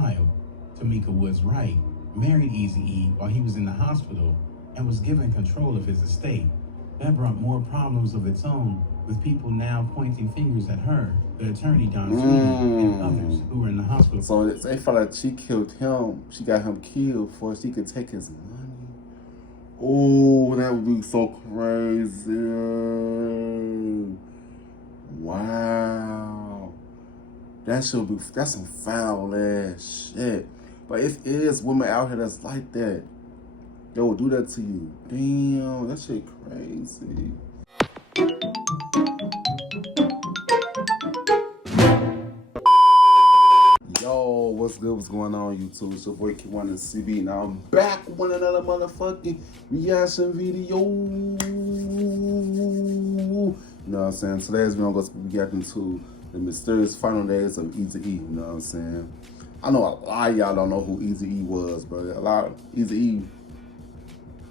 child. Tamika Woods Wright married Eazy-E while he was in the hospital and was given control of his estate. That brought more problems of its own, with people now pointing fingers at her, the attorney Don Sweeney, and others who were in the hospital. So they felt like she killed him. She got him killed before she could take his money. Oh, that would be so crazy. Wow. That's some foul ass shit. But it is women out here that's like that. They will do that to you. Damn, that shit crazy. Yo, what's good? What's going on, YouTube? It's your boy K1 and CB. Now I'm back with another motherfucking reaction video. You know what I'm saying? Today's video, I'm going to be reacting to the mysterious final days of Eazy-E. You know what I'm saying? I know a lot of y'all don't know who Eazy-E was, but a lot of Eazy-E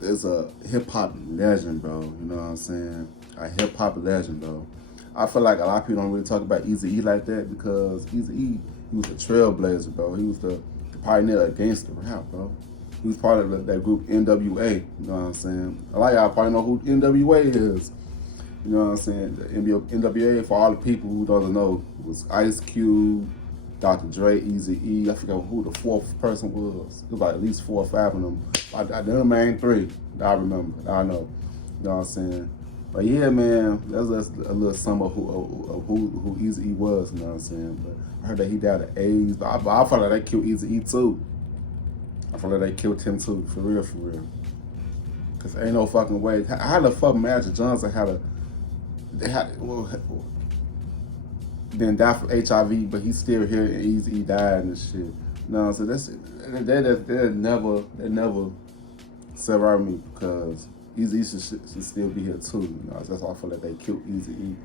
is a hip-hop legend, bro. You know what I'm saying? A hip-hop legend, bro. I feel like a lot of people don't really talk about Eazy-E like that because Eazy-E, he was a trailblazer, bro. He was the pioneer of gangster rap, bro. He was part of that group NWA, you know what I'm saying? A lot of y'all probably know who NWA is. You know what I'm saying? The NWA, for all the people who don't know, was Ice Cube, Dr. Dre, Eazy-E. I forgot who the fourth person was. It was like at least 4 or 5 of them. I done main 3 that I remember, that I know. You know what I'm saying? But yeah, man, that's a little sum of who Eazy-E was, you know what I'm saying? But I heard that he died of AIDS, but I felt like they killed Eazy-E too. I felt like they killed him too, for real, for real. Cause ain't no fucking way. How the fuck Magic Johnson then died from HIV, but he's still here and Eazy-E died and shit. You know what I'm saying? They never separate me because Eazy-E should still be here too. You know, that's why I feel like they killed Eazy-E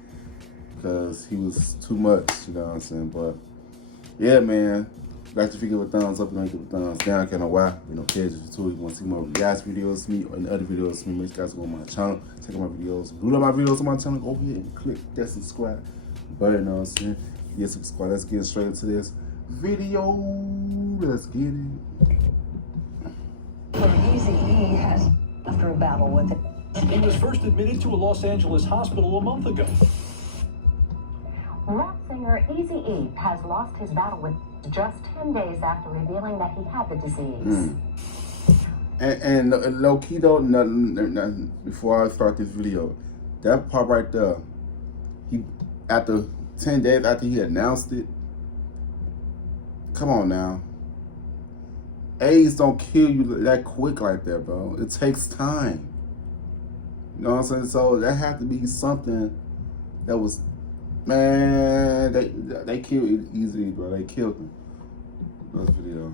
because he was too much. You know what I'm saying? But yeah, man. Like if you give a thumbs up, you don't give a thumbs down. Can't know why. You know, page if you want to see more reaction videos of me or any other videos of me. Make sure you guys go on my channel, check out my videos. If you love my videos on my channel, go ahead and click that subscribe button. You know what I'm saying? Yeah, subscribe. Let's get straight into this video. Let's get it. Eazy-E has after a battle with it. He was first admitted to a Los Angeles hospital a month ago. Rap singer Eazy-E has lost his battle with just 10 days after revealing that he had the disease. And low key though, nothing, before I start this video, that part right there, he after 10 days after he announced it, come on now. AIDS don't kill you that quick like that, bro. It takes time. You know what I'm saying? So that had to be something that was, man, they killed Eazy, bro. They killed him. This video.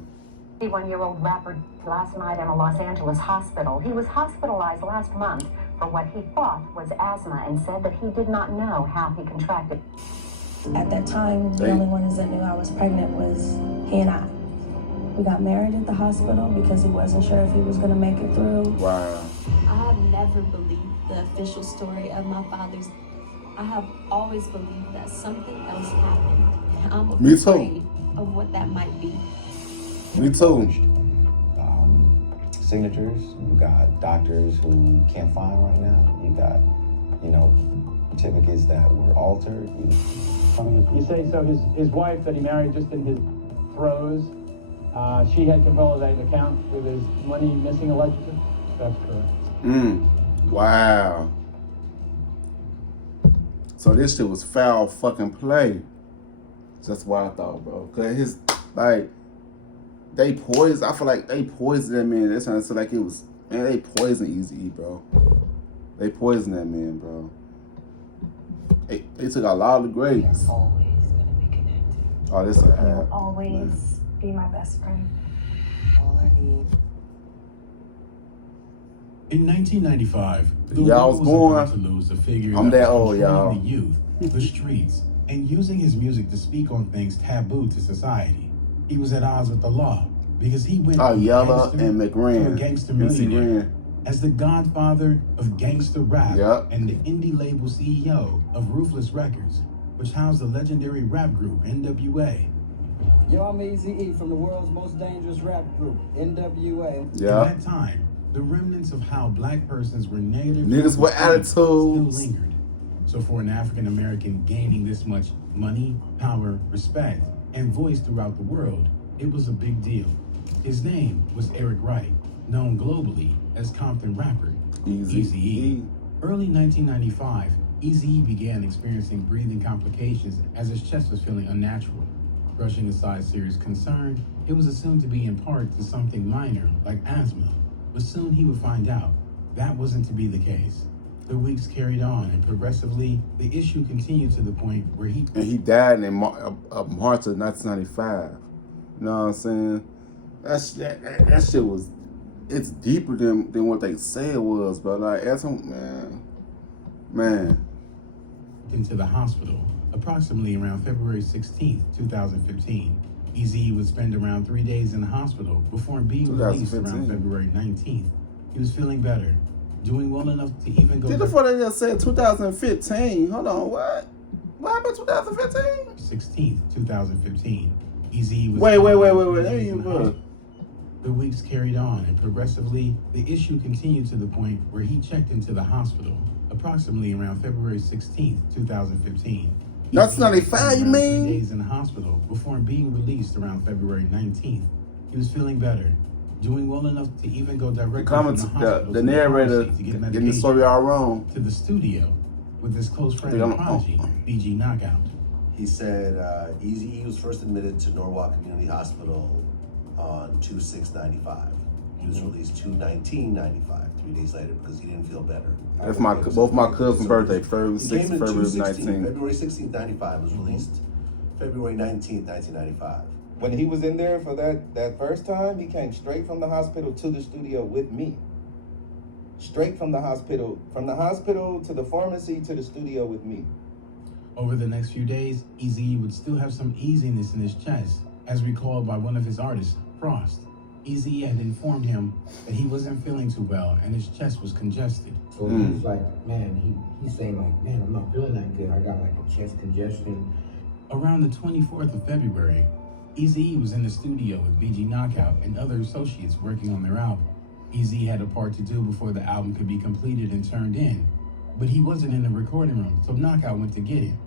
51-year-old rapper last night in a Los Angeles hospital. He was hospitalized last month for what he thought was asthma and said that he did not know how he contracted. At that time, the only ones that knew I was pregnant was he and I. We got married at the hospital because he wasn't sure if he was going to make it through. Wow. I have never believed the official story of my father's. I have always believed that something else happened. I'm afraid of what that might be. Me too. Signatures. You got doctors who can't find right now. You got, certificates that were altered. You say so his wife that he married just in his throes, she had control of that account with his money missing allegedly? That's correct. Wow. So this shit was foul fucking play. That's what I thought, bro. Cause they poisoned. I feel like they poisoned that man. That sounds like it was, man. They poisoned Eazy-E, bro. They poisoned that man, bro. They took a lot of the grapes. You're always gonna be connected. Oh, this You'll always be my best friend. All I need. In 1995, the y'all world was was born. about to lose a figure I'm that that was old, y'all. controlling the youth, the streets, and using his music to speak on things taboo to society. He was at odds with the law because he went from Yella gangster and to a McRae. gangster MC millionaire. Ren. As the godfather of gangster rap and the indie label CEO of Ruthless Records, which housed the legendary rap group NWA. Yo, I'm Eazy from the world's most dangerous rap group, NWA. Yeah. At that time, the remnants of how black persons were negative Niggas with attitudes still lingered. So for an African American gaining this much money, power, respect, and voice throughout the world, it was a big deal. His name was Eric Wright, known globally as Compton rapper Eazy-E. Early 1995, Eazy-E began experiencing breathing complications as his chest was feeling unnatural. Brushing aside serious concern, it was assumed to be in part to something minor like asthma, but soon he would find out that wasn't to be the case. The weeks carried on, and progressively, the issue continued to the point where he died in March of 1995. You know what I'm saying? That shit was, it's deeper than what they say it was, but like, that's man. into the hospital. Approximately around February 16th, 2015, Eazy would spend around 3 days in the hospital before being released around February 19th. He was feeling better, doing well enough to even go... Before they just said 2015, hold on, what? What happened 2015? 16th, 2015. Eazy was... Wait, there you go. The weeks carried on, and progressively, the issue continued to the point where he checked into the hospital. Approximately around February 16th, 2015. That's 95, you mean? 3 days in the hospital before being released around February 19th. He was feeling better, doing well enough to even go directly from the hospital the narrator getting the story all wrong to the studio with his close friend and prodigy, BG Knockout. He said Eazy-E was first admitted to Norwalk Community Hospital on 2/6/95. He was released 2/19/95, 3 days later, because he didn't feel better. That's both my cousin's birthday, February 16th, February 19th. February 16th, 95, was released February 19th, 1995. When he was in there for that first time, he came straight from the hospital to the studio with me. Straight from the hospital to the pharmacy to the studio with me. Over the next few days, Eazy would still have some easiness in his chest, as recalled by one of his artists, Frost. Eazy had informed him that he wasn't feeling too well and his chest was congested. So he was like, man, he's saying like, man, I'm not feeling that good. I got like a chest congestion. Around the 24th of February, Eazy was in the studio with BG Knockout and other associates working on their album. Eazy had a part to do before the album could be completed and turned in, but he wasn't in the recording room, so Knockout went to get him.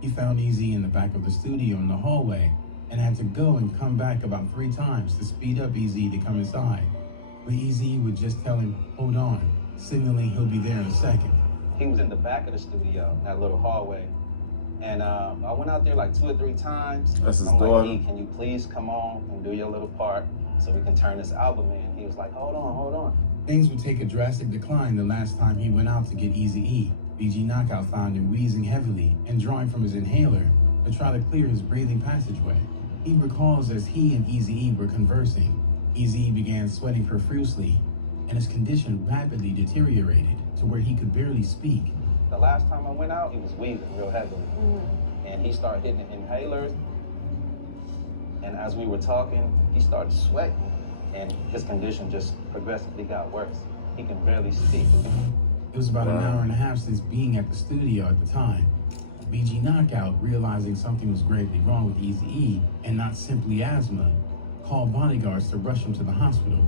He found Eazy in the back of the studio in the hallway and had to go and come back about 3 times to speed up Eazy to come inside. But Eazy would just tell him, hold on, signaling he'll be there in a second. He was in the back of the studio, that little hallway. And I went out there like 2 or 3 times. That's his I'm daughter. like, can you please come on and do your little part so we can turn this album in? He was like, hold on. Things would take a drastic decline the last time he went out to get Eazy-E. BG Knockout found him wheezing heavily and drawing from his inhaler to try to clear his breathing passageway. He recalls as he and Eazy-E were conversing, Eazy began sweating profusely, and his condition rapidly deteriorated to where he could barely speak. The last time I went out, he was wheezing real heavily. And he started hitting inhalers. And as we were talking, he started sweating. And his condition just progressively got worse. He can barely speak. It was about an hour and a half since being at the studio at the time. BG Knockout, realizing something was gravely wrong with Eazy-E and not simply asthma, called bodyguards to rush him to the hospital.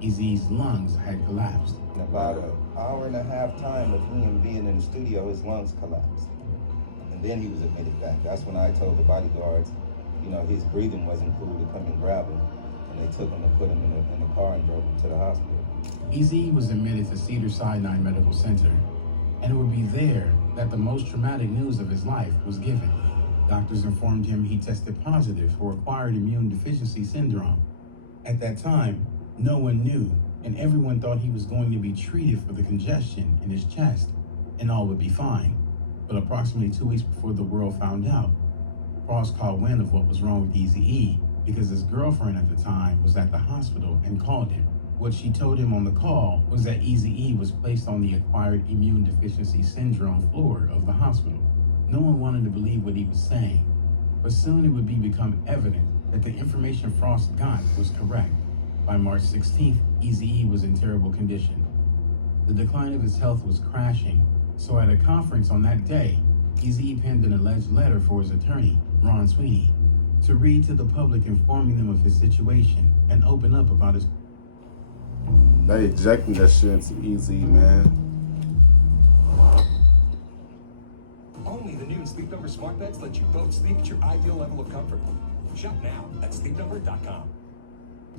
Eazy's lungs had collapsed. In about an hour and a half time of him being in the studio, his lungs collapsed. And then he was admitted back. That's when I told the bodyguards, his breathing wasn't cool, to come and grab him. And they took him and put him in the car and drove him to the hospital. Eazy was admitted to Cedars-Sinai Medical Center, and it would be there that the most traumatic news of his life was given. Doctors informed him he tested positive for acquired immune deficiency syndrome. At that time, no one knew, and everyone thought he was going to be treated for the congestion in his chest, and all would be fine. But approximately 2 weeks before the world found out, Frost caught wind of what was wrong with Eazy-E because his girlfriend at the time was at the hospital and called him. What she told him on the call was that Eazy-E was placed on the acquired immune deficiency syndrome floor of the hospital. No one wanted to believe what he was saying, but soon it would become evident that the information Frost got was correct. By March 16th, Eazy-E was in terrible condition. The decline of his health was crashing, so at a conference on that day, Eazy-E penned an alleged letter for his attorney, Ron Sweeney. to read to the public, informing them of his situation and open up about his... They ejecting that shit into Eazy, man. Only the new Sleep Number smart beds let you both sleep at your ideal level of comfort. Shop now at sleepnumber.com.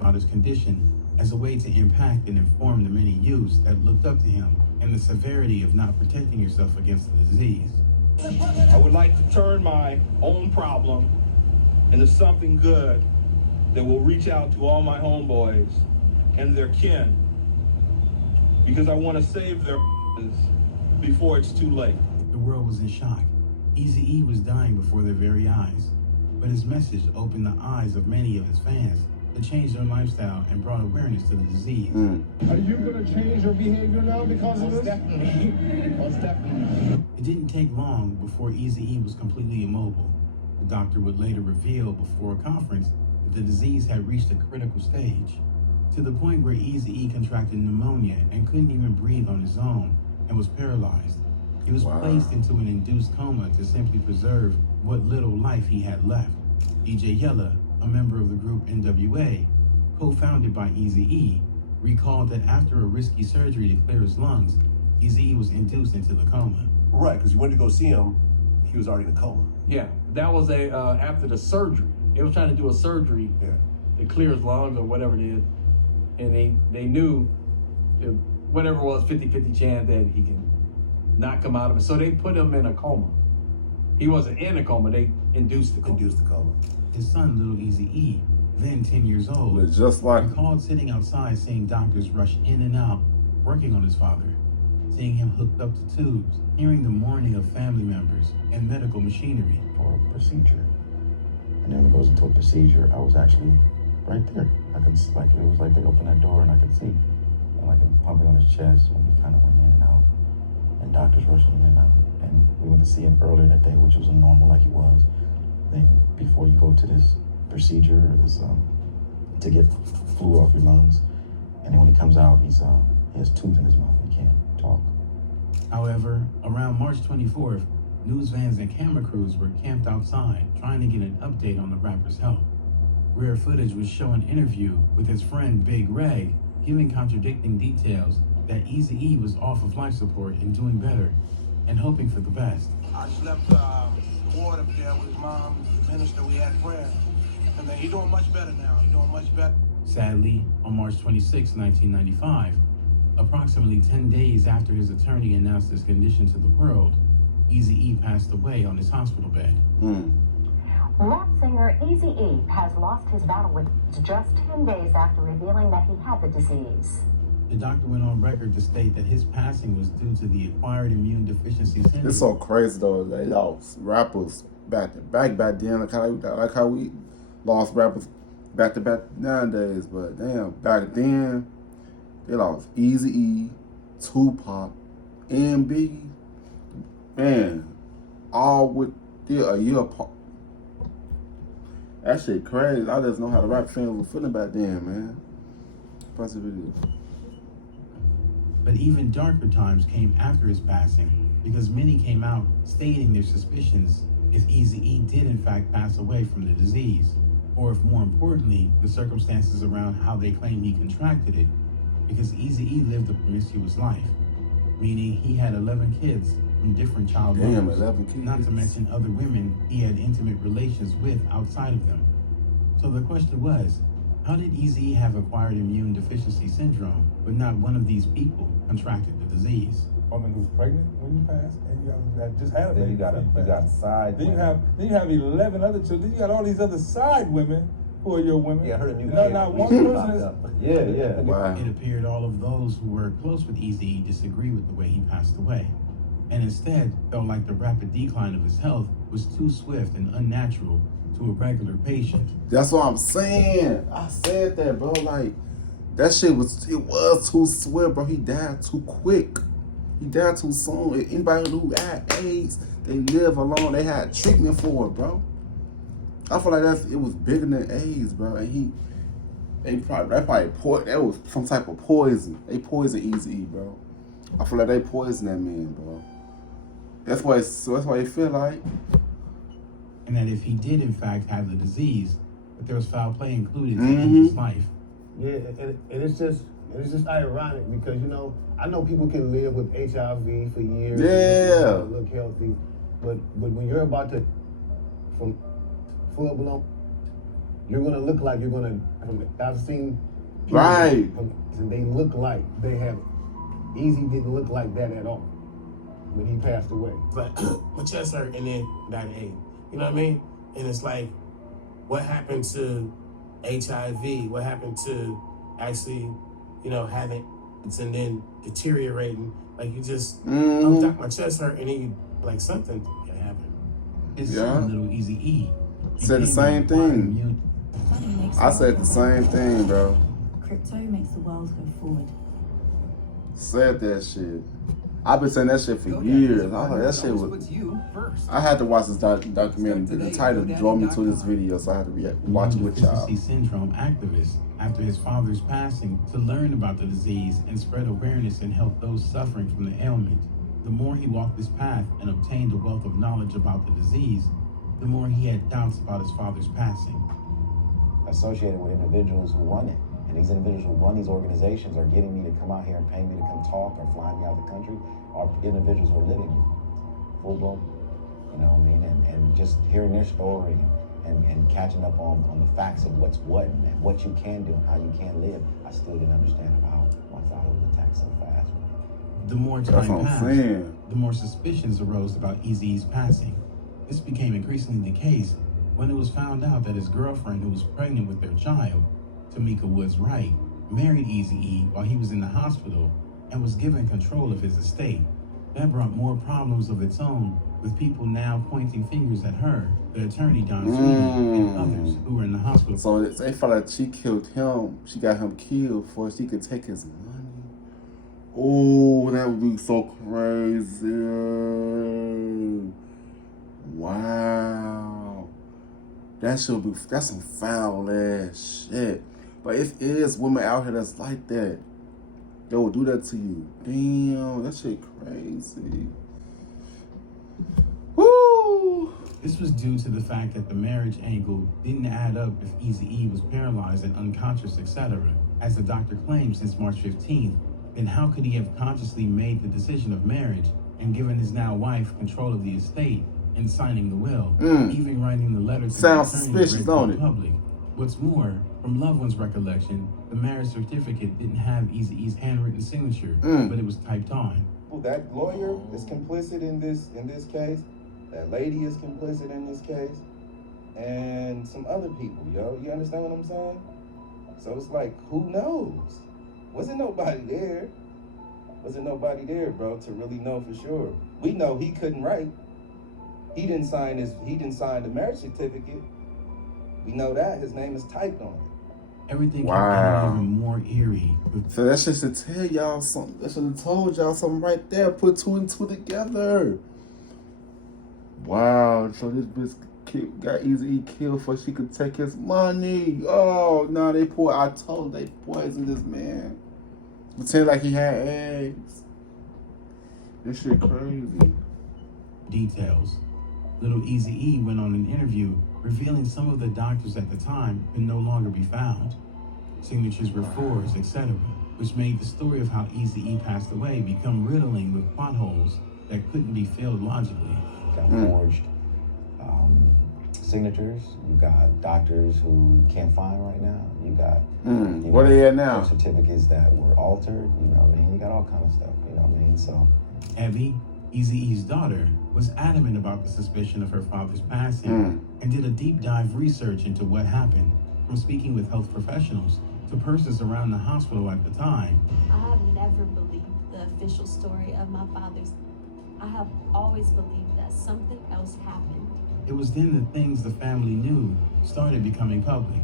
about his condition as a way to impact and inform the many youths that looked up to him and the severity of not protecting yourself against the disease. I would like to turn my own problem into something good that will reach out to all my homeboys and their kin, because I want to save their before it's too late. The world was in shock. Eazy-E was dying before their very eyes, but his message opened the eyes of many of his fans to change their lifestyle and brought awareness to the disease. Are you going to change your behavior now because of this? Definitely. Most definitely. It didn't take long before Eazy-E was completely immobile. The doctor would later reveal before a conference that the disease had reached a critical stage, to the point where Eazy-E contracted pneumonia and couldn't even breathe on his own and was paralyzed. He was placed into an induced coma to simply preserve what little life he had left. DJ Yella, a member of the group NWA, co-founded by Eazy-E, recalled that after a risky surgery to clear his lungs, Eazy-E was induced into the coma. Right, because you went to go see him, he was already in a coma. Yeah, that was after the surgery. They were trying to do a surgery to clear his lungs or whatever it is, and they knew whatever it was, 50-50 chance that he can not come out of it. So they put him in a coma. He wasn't in a coma, they induced the coma. His son, little Eazy-E, then 10 years old, was just like recalled sitting outside seeing doctors rush in and out, working on his father, seeing him hooked up to tubes, hearing the mourning of family members and medical machinery. For a procedure. And then when it goes into a procedure, I was actually right there. I could, like, it was like they opened that door and I could see. And like pumping on his chest, and we kind of went in and out. And doctors rushing in and out. And we went to see him earlier that day, which was a normal like he was. Then before you go to this procedure, this to get fluid off your lungs, and then when he comes out, he has tubes in his mouth and he can't talk. However, around March 24th, news vans and camera crews were camped outside trying to get an update on the rapper's health. Rare footage would show an interview with his friend Big Ray, giving contradicting details that Eazy-E was off of life support and doing better, and hoping for the best. I slept ward up there with his mom, the minister. We had prayer, and then he's doing much better now. He's doing much better. Sadly, on March 26, 1995, approximately 10 days after his attorney announced his condition to the world, Eazy-E passed away on his hospital bed. Rap singer Eazy-E has lost his battle with just 10 days after revealing that he had the disease. The doctor went on record to state that his passing was due to the acquired immune deficiency syndrome. It's so crazy though. They lost rappers back to back then. Like how we lost rappers back to back nowadays. But damn, back then they lost Eazy-E, Tupac, and Biggie. Man, all with a year apart. That shit crazy. I just know how the rap fans were feeling back then, man. Possibility. But even darker times came after his passing, because many came out stating their suspicions if Eazy-E did in fact pass away from the disease, or if more importantly, the circumstances around how they claim he contracted it, because Eazy-E lived a promiscuous life, meaning he had 11 kids from different child mothers, 11 kids. Not to mention other women he had intimate relations with outside of them. So the question was, how did Eazy have acquired immune deficiency syndrome, but not one of these people contracted the disease? Woman who's pregnant when you pass, and you have just had a baby. Then you got side. Then you have 11 other children. Then you got all these other side women who are your women. Yeah, I heard a new not one person is. Yeah. Wow. It appeared all of those who were close with Eazy disagree with the way he passed away, and instead felt like the rapid decline of his health was too swift and unnatural to a regular patient. That's what I'm saying. I said that, bro. Like, that shit was too swift, bro. He died too quick. He died too soon. Anybody who had AIDS, they live alone. They had treatment for it, bro. I feel like it was bigger than AIDS, bro. And that was some type of poison. They poisoned Eazy-E, bro. I feel like they poisoned that man, bro. That's why he feel like and that if he did in fact have the disease, that there was foul play included to end his life. Yeah, and it's just ironic because, you know, I know people can live with HIV for years. Yeah. And look healthy, but when you're about to from full blown, you're gonna look like you're gonna. I've seen people right, and they look like they have. Eazy didn't look like that at all when he passed away. But my chest hurt and then died of AIDS. You know what I mean? And it's like, what happened to HIV? What happened to actually, you know, having it and then deteriorating? Like you just, my chest hurt and then you, like something can happen. His son, little Eazy E, said the same thing. I said the same thing, bro. Crypto makes the world go forward. Said that shit. I've been saying that shit for years. I was like, that shit was. I had to watch this documentary. The title drove me to this video, so I had to watch it with y'all. Syndrome activist after his father's passing to learn about the disease and spread awareness and help those suffering from the ailment. The more he walked this path and obtained a wealth of knowledge about the disease, the more he had doubts about his father's passing. Associated with individuals who run it. And these individuals who run these organizations are getting me to come out here and paying me to come talk or flying me out of the country are individuals who are living it. Full blown. You know what I mean? And just hearing their story and catching up on the facts of what's what and what you can do and how you can live. I still didn't understand how my father was attacked so fast. The more time passed, the more suspicions arose about Eazy's passing. This became increasingly the case when it was found out that his girlfriend, who was pregnant with their child, Tamika Woods Wright, married Eazy-E while he was in the hospital and was given control of his estate. That brought more problems of its own, with people now pointing fingers at her, the attorney Don Sweeney, and others who were in the hospital. So they felt like she killed him. She got him killed before she could take his money. Oh, that would be so crazy. Wow. That's some foul ass shit. But if it is women out here that's like that, they will do that to you. Damn, that shit crazy. Woo! This was due to the fact that the marriage angle didn't add up if Eazy-E was paralyzed and unconscious, etc. As the doctor claimed since March 15th, then how could he have consciously made the decision of marriage and given his now wife control of the estate and signing the will, even writing the letter to Sounds the suspicious, don't it? public? What's more, from loved ones' recollection, the marriage certificate didn't have Eazy-E's handwritten signature, but it was typed on. Well, that lawyer is complicit in this case. That lady is complicit in this case, and some other people, yo. You understand what I'm saying? So it's like, who knows? Wasn't nobody there, bro, to really know for sure. We know he couldn't write. He didn't sign the marriage certificate. We know that. His name is typed on it. Everything got even more eerie. So that shit should tell y'all something. That should have told y'all something right there. Put two and two together. Wow. So this bitch got Eazy-E killed before she could take his money. Oh, no, they poisoned this man. Pretend like he had eggs. This shit crazy. Details. Little Eazy-E went on an interview revealing some of the doctors at the time could no longer be found. Signatures were forged, etc., which made the story of how Eazy-E passed away become riddling with plot holes that couldn't be filled logically. Got forged signatures. You got doctors who can't find right now. You got where they at now? Certificates that were altered. You know what I mean? You got all kind of stuff. You know what I mean? So Abby, Eazy-E's daughter, was adamant about the suspicion of her father's passing and did a deep dive research into what happened, from speaking with health professionals to persons around the hospital at the time. I have never believed the official story of my father's. I have always believed that something else happened. It was then the things the family knew started becoming public.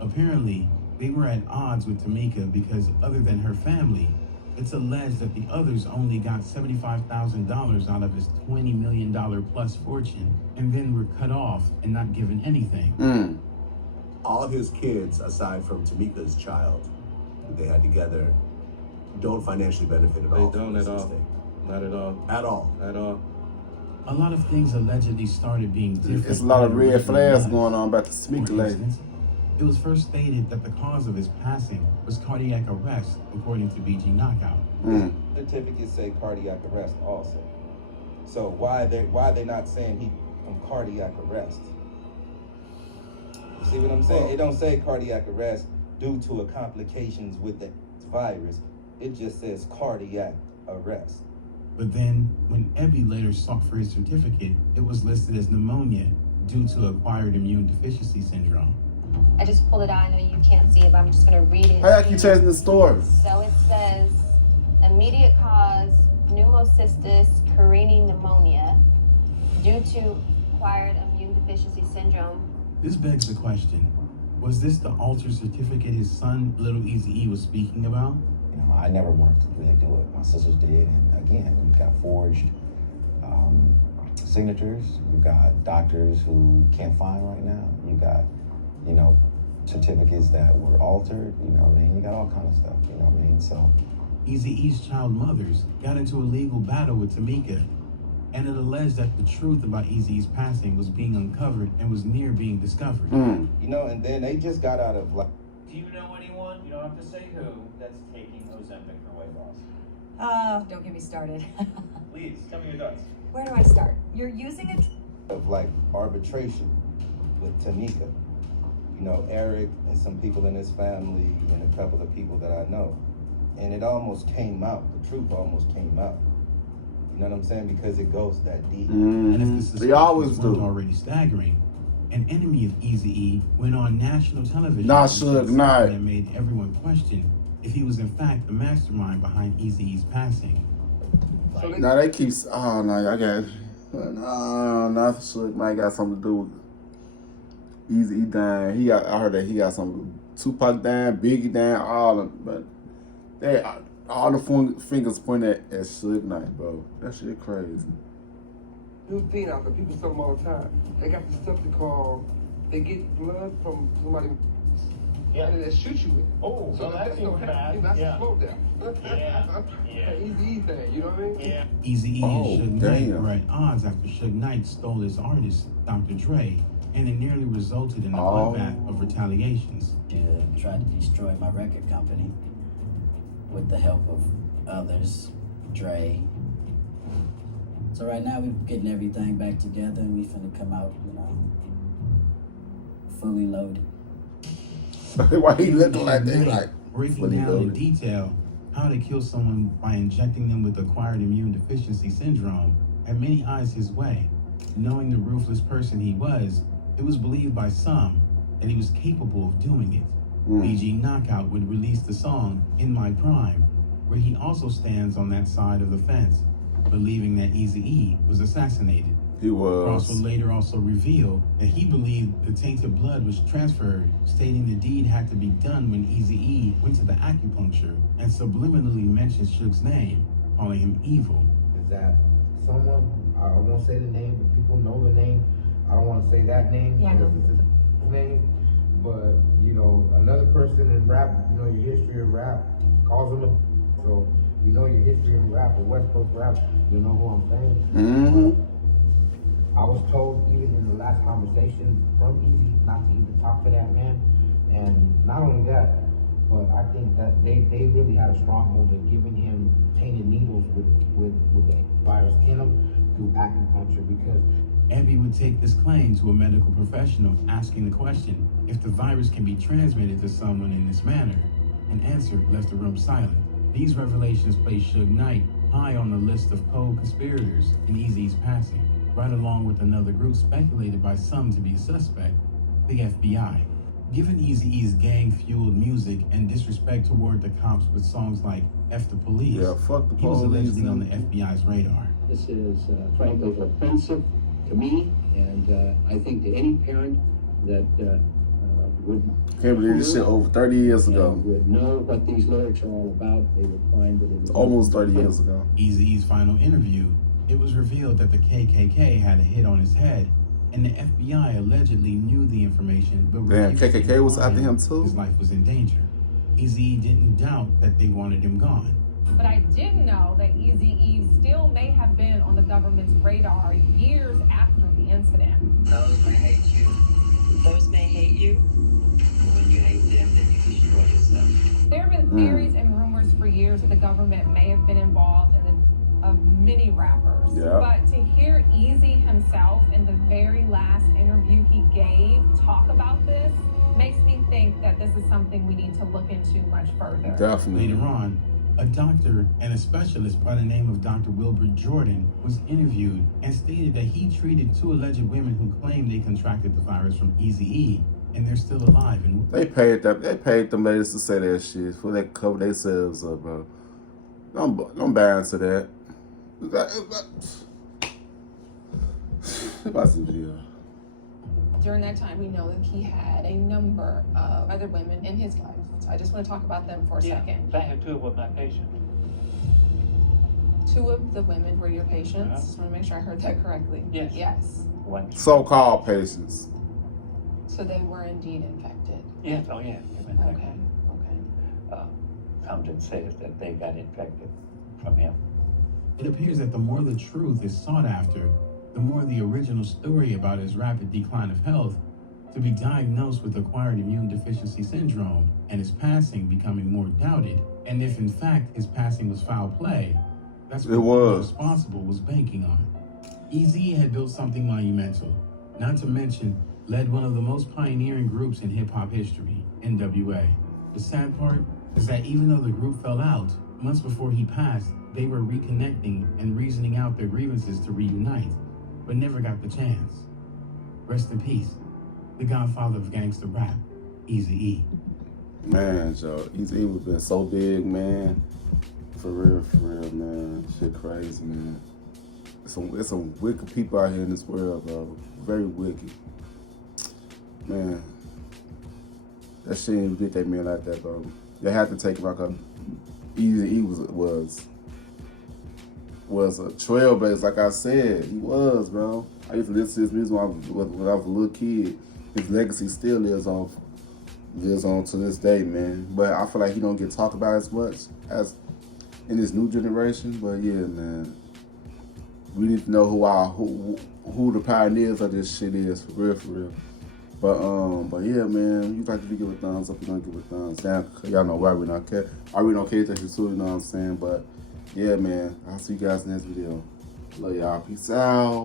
Apparently, they were at odds with Tamika because other than her family, it's alleged that the others only got $75,000 out of his $20 million plus fortune and then were cut off and not given anything. All his kids, aside from Tamika's child, that they had together, don't financially benefit at all. They don't at all. Not at all. At all. At all. A lot of things allegedly started being different. It's a lot of red flags lives. going on about the Tamika lady. instance, it was first stated that the cause of his passing was cardiac arrest, according to BG Knockout. Certificates say cardiac arrest also. So why they not saying he from cardiac arrest? You see what I'm saying? It don't say cardiac arrest due to a complications with the virus. It just says cardiac arrest. But then, when Ebby later sought for his certificate, it was listed as pneumonia due to acquired immune deficiency syndrome. I just pulled it out. I know you can't see it, but I'm just going to read it. How you changing the story? So it says, immediate cause, pneumocystis carinii pneumonia due to acquired immune deficiency syndrome. This begs the question, was this the altered certificate his son, Little Eazy-E, was speaking about? You know, I never wanted to really do it. My sisters did, and again, you've got forged signatures. You've got doctors who can't find right now. You got, you know, certificates that were altered. You know what I mean? You got all kind of stuff. You know what I mean? So, Eazy-E's child mothers got into a legal battle with Tamika, and it alleged that the truth about Eazy-E's passing was being uncovered and was near being discovered. You know, and then they just got out of like. Do you know anyone, you don't have to say who, that's taking Ozempic for weight loss? Don't get me started. Please, tell me your thoughts. Where do I start? You're using it Of like arbitration with Tamika. You know, Eric and some people in his family and a couple of people that I know. And it almost came out, the truth almost came out. You know what I'm saying? Because it goes that deep. And if the They always suspicions weren't do. already staggering, an enemy of Eazy-E went on national television Nah, and said Suge something Knight. that made everyone question if he was in fact the mastermind behind Eazy-E's passing. Now they keep. Oh no, I got. No, nothing. Suge might got something to do with Eazy-E dying. I heard that he got something. Tupac dying, Biggie dying, all of them. But they all the fingers pointing at Suge Knight, bro. That shit crazy. New thing out there, people tell them all the time. They got this stuff they call, they get blood from somebody, and they shoot you with it. Oh, so well, that seems bad. That's Yeah. a slowdown. Easy thing, you know what I mean? Yeah. Eazy-E and Suge Knight damn. were at odds after Suge Knight stole his artist, Dr. Dre, and it nearly resulted in a bloodbath of retaliations. Tried to destroy my record company with the help of others, Dre. So right now we're getting everything back together and we finna come out, you know, fully loaded. Why he looking like that? Like breaking fully down in loaded. detail how to kill someone by injecting them with acquired immune deficiency syndrome had many eyes his way. Knowing the ruthless person he was, it was believed by some that he was capable of doing it. BG Knockout would release the song In My Prime, where he also stands on that side of the fence, believing that Eazy-E was assassinated. He was. Cross would later also reveal that he believed the tainted blood was transferred, stating the deed had to be done when Eazy-E went to the acupuncture and subliminally mentioned Suge's name, calling him evil. Is that someone, I won't say the name, but people know the name. I don't want to say that name because it's his name. But, you know, another person in rap, you know, your history of rap, calls him a. So, you know your history in rap, or West Coast rap, you know who I'm saying? I was told even in the last conversation from Eazy not to even talk to that man. And not only that, but I think that they really had a stronghold of giving him tainted needles with the virus in them through acupuncture, because Ebby would take this claim to a medical professional, asking the question if the virus can be transmitted to someone in this manner. An answer left the room silent. These revelations placed Suge Knight high on the list of co-conspirators in Eazy's passing, right along with another group speculated by some to be a suspect, the FBI. Given Eazy-E's gang-fueled music and disrespect toward the cops with songs like F the Police, Yeah, fuck the he was police. allegedly on the FBI's radar. This is frankly offensive to me, and I think to any parent that would Can't believe this shit over 30 years ago. would know what these lyrics are all about, they would find that it was Almost 30 years ago. Eazy-E's final interview, it was revealed that the KKK had a hit on his head, and the FBI allegedly knew the information, but Damn, refused to KKK was inform after him too? His life was in danger. Eazy didn't doubt that they wanted him gone. But I did know that Eazy-E still may have been on the government's radar years after the incident. Those may hate you. Those may hate you. But when you hate them, then you destroy yourself. There have been theories and rumors for years that the government may have been involved in the of many rappers. Yeah. But to hear Eazy himself in the very last interview he gave talk about this makes me think that this is something we need to look into much further. Definitely. Later on, a doctor and a specialist by the name of Dr. Wilbert Jordan was interviewed and stated that he treated 2 alleged women who claimed they contracted the virus from Eazy-E, and they're still alive. And They paid them ladies to say that shit for they cover themselves up, bro. Don't buy into that. That's the video. During that time, we know that he had a number of other women in his life. So I just want to talk about them for a second. I had 2 of my patients. 2 of the women were your patients. Just want to make sure I heard that correctly. Yes. Yes. One. So-called patients. So they were indeed infected. Yes, oh yeah. Okay. Okay. Something says that they got infected from him. it appears that the more the truth is sought after, the more the original story about his rapid decline of health, to be diagnosed with acquired immune deficiency syndrome and his passing becoming more doubted. And if in fact his passing was foul play, that's what the responsible was banking on. Eazy had built something monumental, not to mention led one of the most pioneering groups in hip-hop history, NWA. The sad part is that even though the group fell out, months before he passed, they were reconnecting and reasoning out their grievances to reunite, but never got the chance. Rest in peace, the godfather of gangster rap, Eazy-E. Man, Joe, Eazy-E was been so big, man. For real, man. Shit crazy, man. There's some wicked people out here in this world, bro. Very wicked. Man, that shit ain't beat that man like that, bro. They had to take him out because Eazy-E was a trailblazer, like I said. He was, bro. I used to listen to his music when I was a little kid. His legacy still lives on to this day, man. But I feel like he don't get talked about as much as in this new generation. But yeah, man, we need to know who the pioneers of this shit is, for real. But yeah, man, you like to give a thumbs up, you don't give a thumbs down. Y'all know why we don't care. I really don't care attention to it, you know what I'm saying? But yeah, man, I'll see you guys in the next video. Love y'all. Peace out.